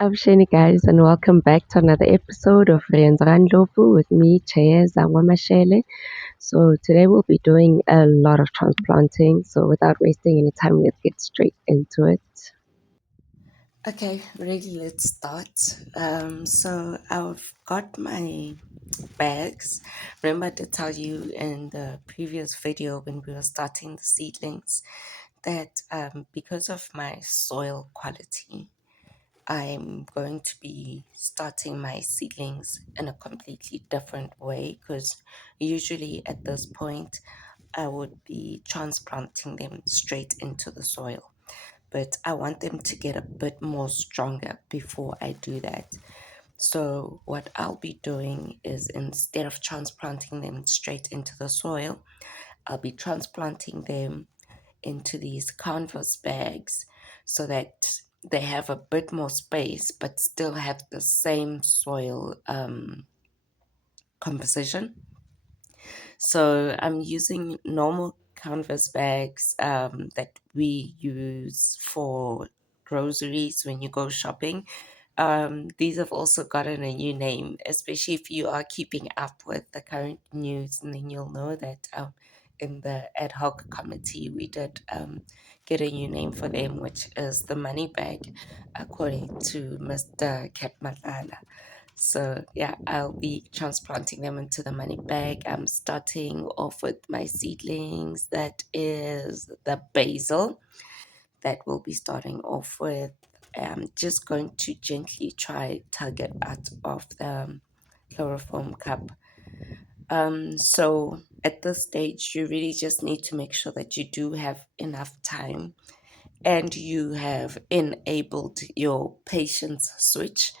Avuxeni guys and welcome back to another episode of Rienzo Randlovu with me, Chaya Zangwa Mashele. So today we'll be doing a lot of transplanting. So without wasting any time, let's get straight into it. Okay, really, let's start. So I've got my bags. Remember I did tell you in the previous video when we were starting the seedlings that because of my soil quality, I'm going to be starting my seedlings in a completely different way because usually at this point I would be transplanting them straight into the soil, but I want them to get a bit more stronger before I do that. So what I'll be doing is instead of transplanting them straight into the soil, I'll be transplanting them into these canvas bags so that they have a bit more space but still have the same soil composition. So I'm using normal canvas bags that we use for groceries when you go shopping. These have also gotten a new name, especially if you are keeping up with the current news, and then you'll know that in the ad hoc committee we did get a new name for them, which is the money bag, according to Mr. Ketmalala. So yeah, I'll be transplanting them into the money bag. I'm starting off with my seedlings. That is the basil that we'll be starting off with. I'm just going to gently try tug it out of the chloroform cup. So at this stage, you really just need to make sure that you do have enough time and you have enabled your patience switch,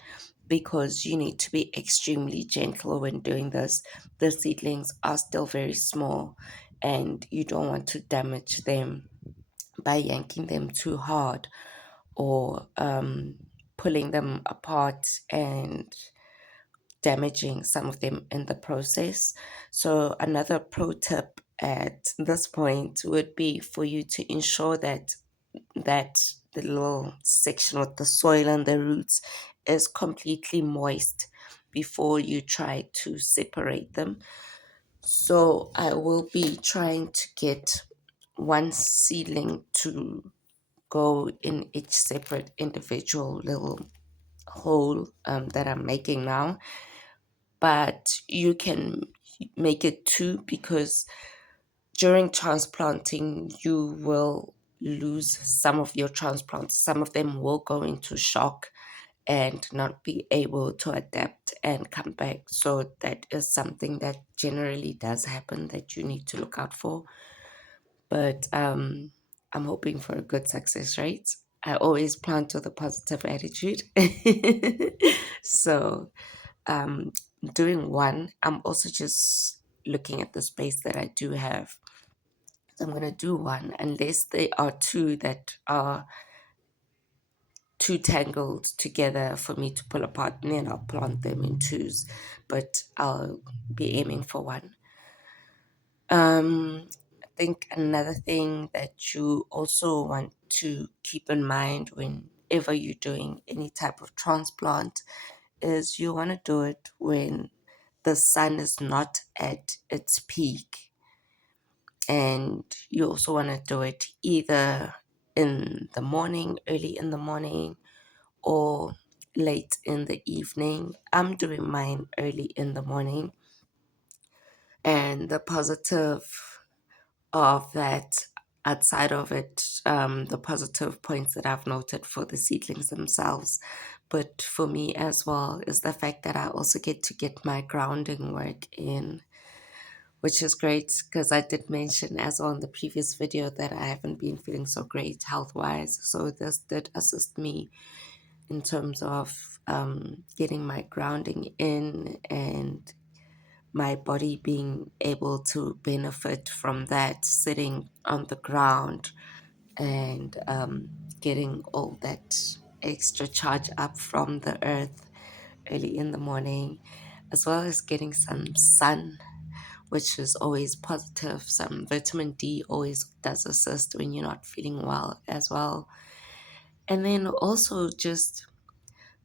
because you need to be extremely gentle when doing this. The seedlings are still very small and you don't want to damage them by yanking them too hard or pulling them apart and damaging some of them in the process. So, another pro tip at this point would be for you to ensure that the little section with the soil and the roots is completely moist before you try to separate them. So I will be trying to get one seedling to go in each separate individual little hole that I'm making now. But you can make it two, because during transplanting, you will lose some of your transplants. Some of them will go into shock and not be able to adapt and come back. So, that is something that generally does happen that you need to look out for. But I'm hoping for a good success rate. I always plant with a positive attitude. So, um, doing one, I'm also just looking at the space that I do have. So I'm going to do one, unless there are two that are too tangled together for me to pull apart, and then I'll plant them in twos, but I'll be aiming for one. I think another thing that you also want to keep in mind whenever you're doing any type of transplant is you want to do it when the sun is not at its peak, and you also want to do it either in the morning, early in the morning, or late in the evening. I'm doing mine early in the morning, and the positive of that, outside of it, the positive points that I've noted for the seedlings themselves, but for me as well, is the fact that I also get my grounding work in, which is great, because I did mention as well in the previous video that I haven't been feeling so great health wise. So this did assist me in terms of getting my grounding in and my body being able to benefit from that, sitting on the ground and getting all that extra charge up from the earth early in the morning, as well as getting some sun, which is always positive. Some vitamin D always does assist when you're not feeling well as well. And then also just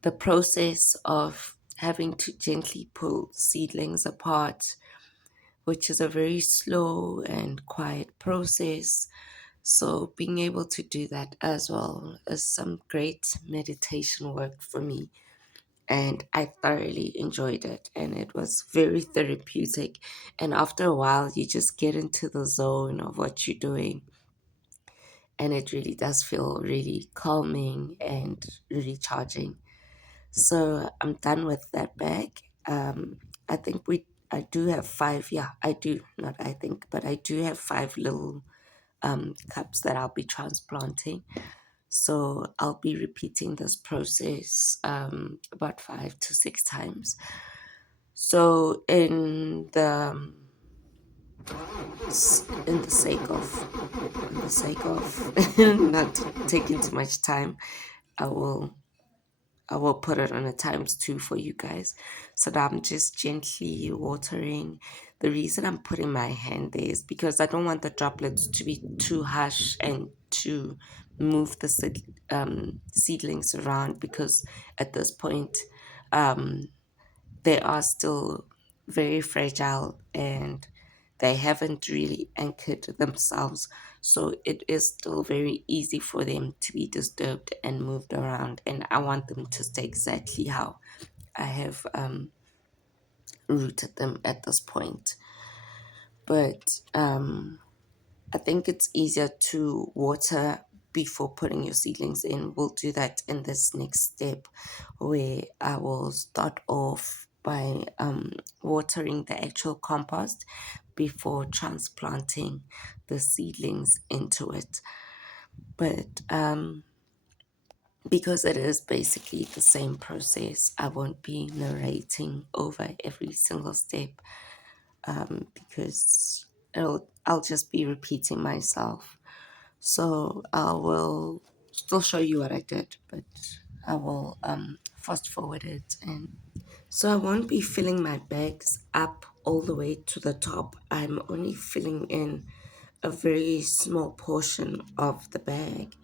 the process of having to gently pull seedlings apart, which is a very slow and quiet process. So, being able to do that as well is some great meditation work for me. And I thoroughly enjoyed it, and it was very therapeutic. And after a while, you just get into the zone of what you're doing, and it really does feel really calming and recharging. So I'm done with that bag. I think I do have five. Yeah, I do. Not I think, but I do have five little cups that I'll be transplanting. So I'll be repeating this process about 5 to 6 times. So in the sake of not taking too much time, I will I will put it on a times 2 for you guys. So that I'm just gently watering. The reason I'm putting my hand there is because I don't want the droplets to be too harsh and to move the seedlings around, because at this point, um, they are still very fragile and they haven't really anchored themselves. So it is still very easy for them to be disturbed and moved around. And I want them to stay exactly how I have rooted them at this point. But I think it's easier to water before putting your seedlings in. We'll do that in this next step, where I will start off by watering the actual compost before transplanting the seedlings into it. But because it is basically the same process, I won't be narrating over every single step, because I'll just be repeating myself. So I will still show you what I did, but I will fast forward it. And so I won't be filling my bags up all the way to the top. I'm only filling in a very small portion of the bag.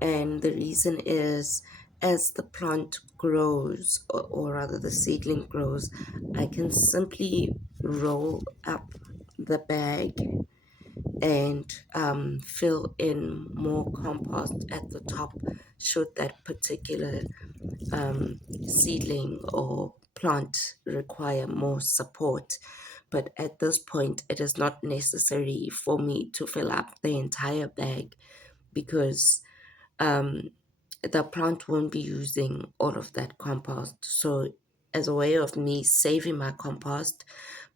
And the reason is, as the plant grows, or rather the seedling grows, I can simply roll up the bag and fill in more compost at the top, should that particular seedling or plant require more support. But at this point, it is not necessary for me to fill up the entire bag, because um, the plant won't be using all of that compost. So, as a way of me saving my compost,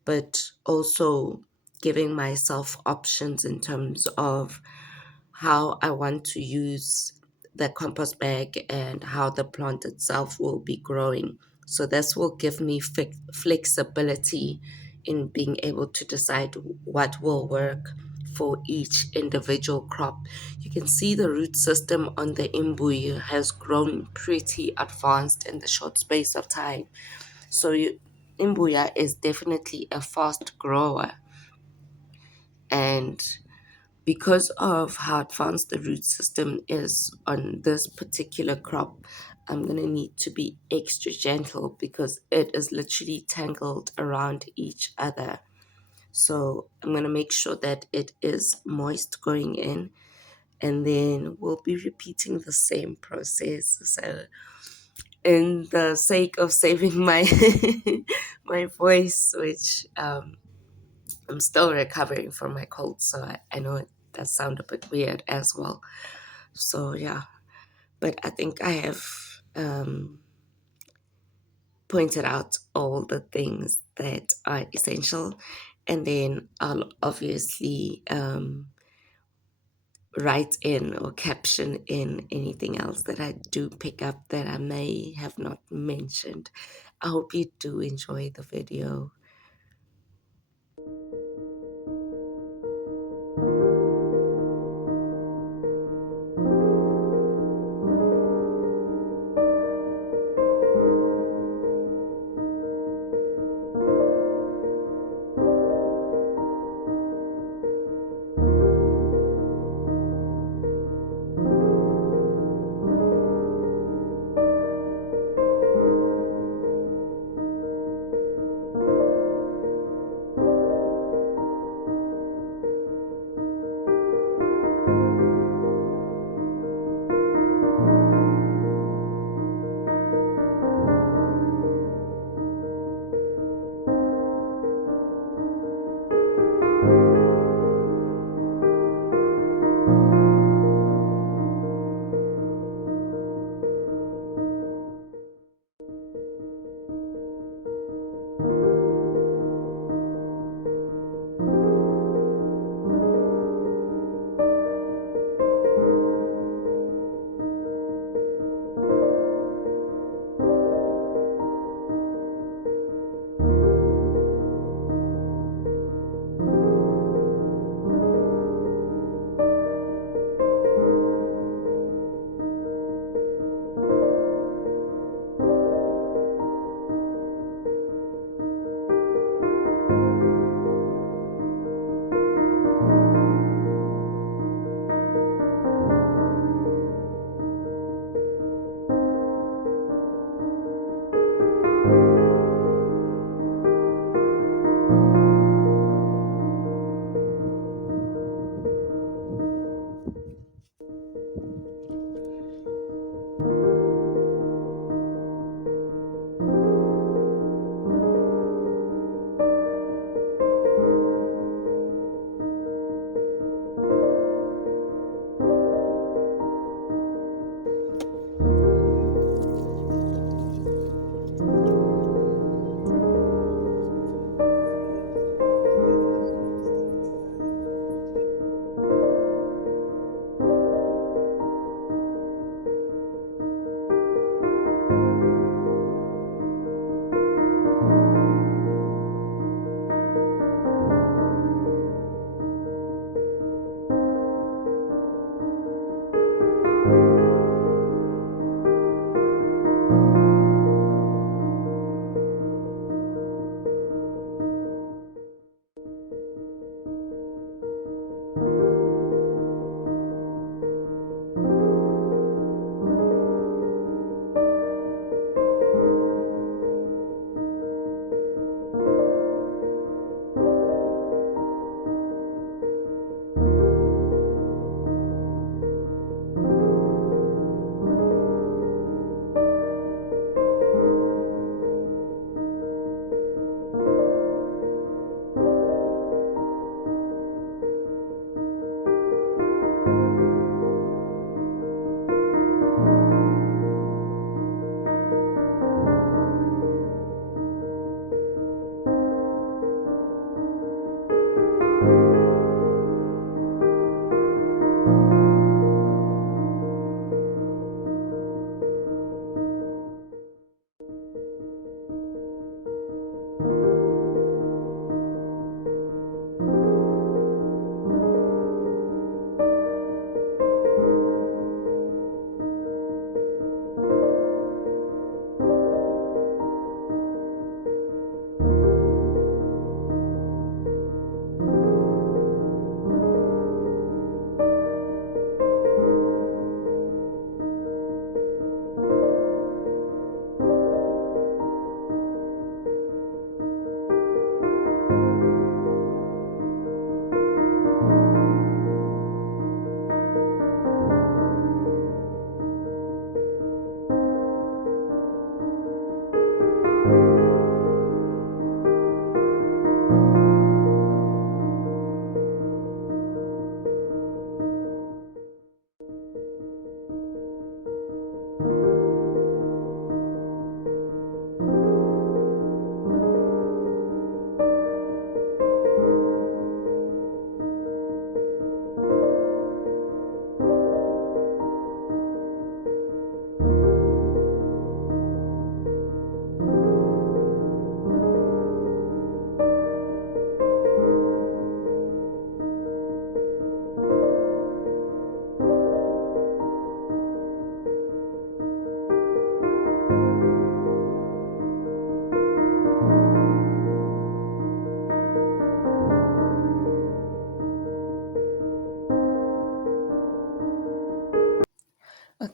but also giving myself options in terms of how I want to use the compost bag and how the plant itself will be growing. So, this will give me flexibility in being able to decide what will work for each individual crop. You can see the root system on the imbuya has grown pretty advanced in the short space of time. So imbuya is definitely a fast grower, and because of how advanced the root system is on this particular crop, I'm going to need to be extra gentle because it is literally tangled around each other. So I'm going to make sure that it is moist going in, and then we'll be repeating the same process. So, in the sake of saving my my voice, which I'm still recovering from my cold, so I know it does sound a bit weird as well. So yeah, but I think I have pointed out all the things that are essential, and then I'll obviously write in or caption in anything else that I do pick up that I may have not mentioned. I hope you do enjoy the video.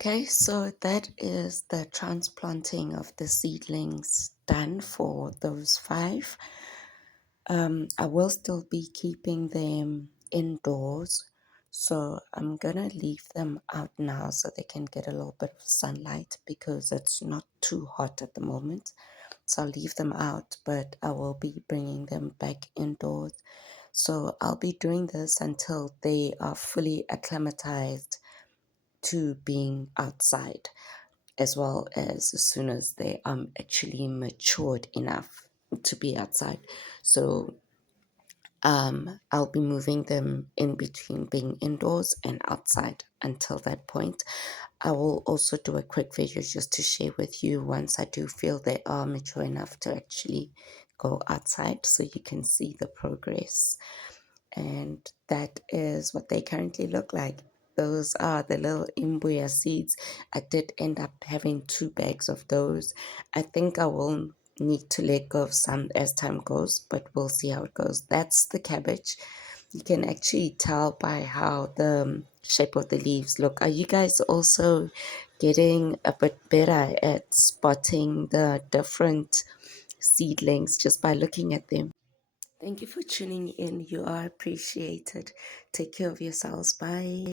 Okay, so that is the transplanting of the seedlings done for those five. I will still be keeping them indoors, so I'm gonna leave them out now so they can get a little bit of sunlight because it's not too hot at the moment. So I'll leave them out, but I will be bringing them back indoors. So I'll be doing this until they are fully acclimatized to being outside, as well as soon as they are actually matured enough to be outside. So I'll be moving them in between being indoors and outside until that point. I will also do a quick video just to share with you once I do feel they are mature enough to actually go outside so you can see the progress. And that is what they currently look like. Those are the little imbuya seeds. I did end up having 2 bags of those. I think I will need to let go of some as time goes, but we'll see how it goes. That's the cabbage. You can actually tell by how the shape of the leaves look. Are you guys also getting a bit better at spotting the different seedlings just by looking at them? Thank you for tuning in. You are appreciated. Take care of yourselves. Bye.